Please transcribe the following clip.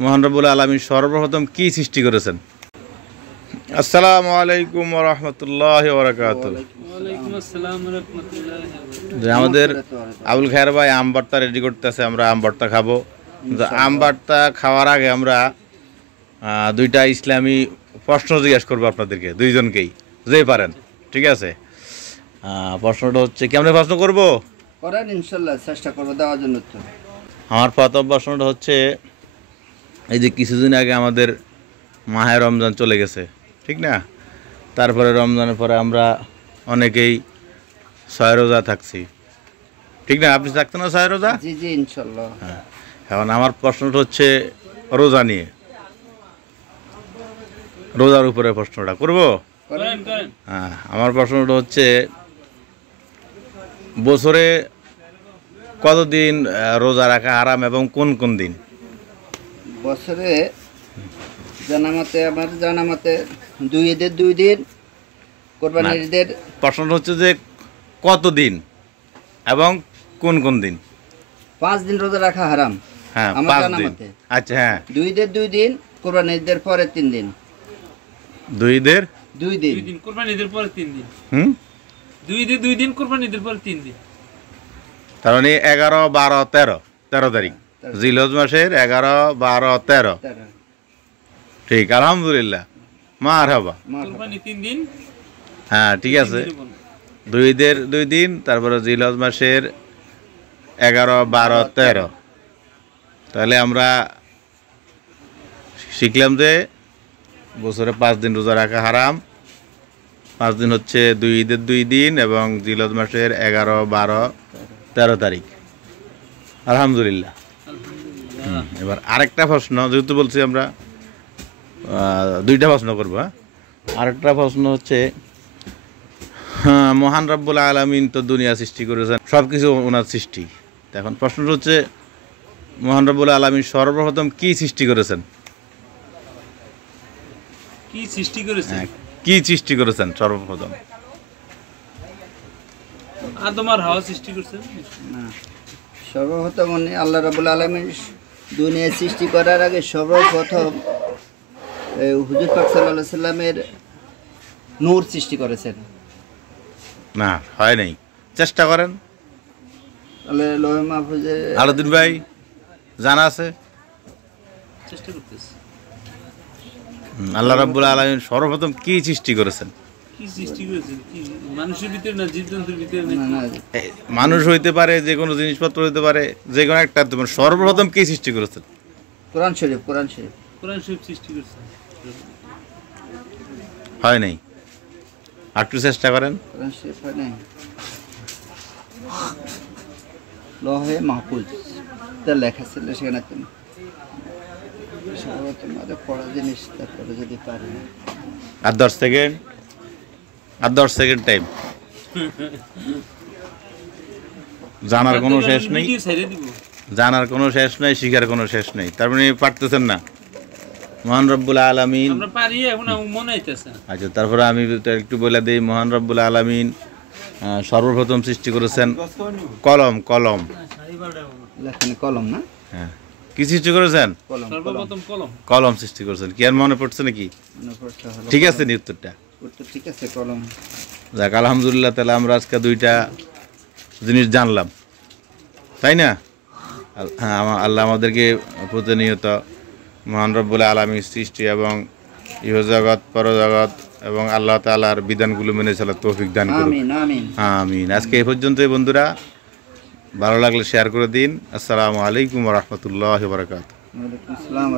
মহান রব্বুল আলামিন সর্বপ্রথম কি সৃষ্টি করেছেন? আসসালামু আলাইকুম ওয়া রাহমাতুল্লাহি ওয়া বারাকাতুহু। ওয়ালাইকুম আসসালাম ওয়া রাহমাতুল্লাহি ওয়া বারাকাতুহু। যে আমাদের আবুল খায়ের ভাই আম ভর্তা রেডি করতেছে, আমরা আম ভর্তা খাবো। আম ভর্তা খাওয়ার আগে আমরা দুইটা ইসলামী প্রশ্ন জিজ্ঞাসা করবো আপনাদেরকে, দুইজনকেই, যেই পারেন। ঠিক আছে? প্রশ্নটা হচ্ছে, কেমন প্রশ্ন করবো? করেন, ইনশাল্লাহ চেষ্টা করবো দেওয়ার জন্য। তো আমার প্রথম প্রশ্নটা হচ্ছে, এই যে কিছুদিন আগে আমাদের মাহে রমজান চলে গেছে, ঠিক না? তারপরে রমজানের পরে আমরা অনেকেই 6 রোজা থাকছি, ঠিক না? আপনি থাকতেন না 6 রোজা? জি জি ইনশাল্লাহ। হ্যাঁ। এখন আমার প্রশ্নটা হচ্ছে রোজা নিয়ে, রোজার উপরে প্রশ্নটা করবো। করেন করেন। হ্যাঁ, আমার প্রশ্নটা হচ্ছে, বছরে কতদিন রোজা রাখা হারাম এবং কোন কোন দিন? বছরে আমার জানামতে 2 ঈদের 2 দিন, কোরবানির ঈদের। প্রশ্নটা হচ্ছে যে কত দিন এবং কোন কোন দিন? 5 দিন রোজা রাখা হারাম। হ্যাঁ, আমার 5 দিন। জানামতে। আচ্ছা, হ্যাঁ, 2 ঈদের 2 দিন, কোরবানির ঈদের পরে 3 দিন। 2 ঈদের 2 দিন। 2 দিন কুরবানি ঈদের পরে 3 দিন। 2 ঈদের 2 দিন কুরবানি ঈদের পরে 3 দিন। তার মানে 11, 12, 13 তারিখ জিলহজ মাসের 11, 12, 13। ঠিক, আলহামদুলিল্লাহ, মারহাবা। কুরবানি 3 দিন। হ্যাঁ, ঠিক আছে। 2 ঈদের 2 দিন, তারপরে জিলহজ মাসের 11, 12, 13। তাহলে আমরা শিখলাম যে বছরে 5 দিন রোজা রাখা হারাম। 5 দিন হচ্ছে 2 ঈদের 2 দিন এবং জিলহজ মাসের 11, 12, 13 তারিখ। আলহামদুলিল্লাহ। এবার আরেকটা প্রশ্ন, যেহেতু বলছি আমরা 2টা প্রশ্ন করবো। হ্যাঁ, আরেকটা প্রশ্ন হচ্ছে, মহান রব্বুল আলামিন তো দুনিয়া সৃষ্টি করেছেন, সব কিছু ওনার সৃষ্টি। এখন প্রশ্নটা হচ্ছে, মহান রব্বুল আলামিন সর্বপ্রথম কি সৃষ্টি করেছেন? কি সৃষ্টি করেছেন? হ্যাঁ, কি সৃষ্টি করেছেন সর্বপ্রথম? আদম আর হাওয়া সৃষ্টি করেছেন। না, সর্বপ্রথম আল্লাহ রাব্বুল আলামিন দুনিয়া সৃষ্টি করার আগে সর্বপ্রথম হুজুর পাক সাল্লাল্লাহু আলাইহি সাল্লামের নূর সৃষ্টি করেছেন। না, হয় নাই, চেষ্টা করেন। তাহলে লৌহ মাহফুজে আলাউদ্দিন ভাই জানা আছে? চেষ্টা করতেছি। আল্লাহ রাব্বুল আলামিন সর্বপ্রথম কি সৃষ্টি করেছেন? কি সৃষ্টি করেছেন? কি মানুষের ভিতরে না জীবজন্তুর ভিতরে না? না না মানুষ হইতে পারে, যে কোনো জিনিসপত্র হইতে পারে, যে কোনো একটা। সর্বপ্রথম কি সৃষ্টি করেছেন? কোরআন শরীফ। কোরআন শরীফ। কোরআন শরীফ সৃষ্টি করেছেন। হয় নাই, একটু চেষ্টা করেন। কোরআন শরীফ হয় নাই। লৌহে মাহফুজ লেখা ছিল, সেখানে তুমি সর্বপ্রথম পড়া জিনিস, তারপরে যদি পারি। আর 10 সেকেন্ড, আর 10 সেকেন্ড টাইম। জানার কোনো শেষ নেই, ভিডিও ছেড়ে দিব। জানার কোনো শেষ নেই, শিখার কোনো শেষ নেই। তার মানে পারতেছেন না। মহান রব্বুল আলামিন, আমরা পারি, এখন আমার মনে হইতেছে না। আচ্ছা, তারপরে আমি একটু বলে দিই। মহান রব্বুল আলামিন সর্বপ্রথম সৃষ্টি করেছেন কলম। কলম, লেখানে কলম না? হ্যাঁ। কি সৃষ্টি করেছেন? কলম। সর্বপ্রথম কলম। কলম সৃষ্টি করেছেন। কি আর মনে পড়ছে নাকি? ঠিক আছে, নি উত্তরটা? ঠিক আছে, কলম। যাক, আলহামদুলিল্লাহ। তাহলে আমরা আজকে 2টা জিনিস জানলাম, তাই না? হ্যাঁ, আল্লাহ আমাদেরকে প্রতিনিয়ত মহান রব্বুল আলামিন সৃষ্টি এবং ইহজগৎ পরজগৎ এবং আল্লাহ তাআলার বিধানগুলো মেনে চলার তৌফিক দান করুন। আমিন আমিন আমিন। আজকে এই পর্যন্তই বন্ধুরা, ভালো লাগলে শেয়ার করে দিন। আসসালামু আলাইকুম ওয়া রাহমাতুল্লাহি ওয়া বারাকাতুহু। ওয়ালাইকুম আসসালাম।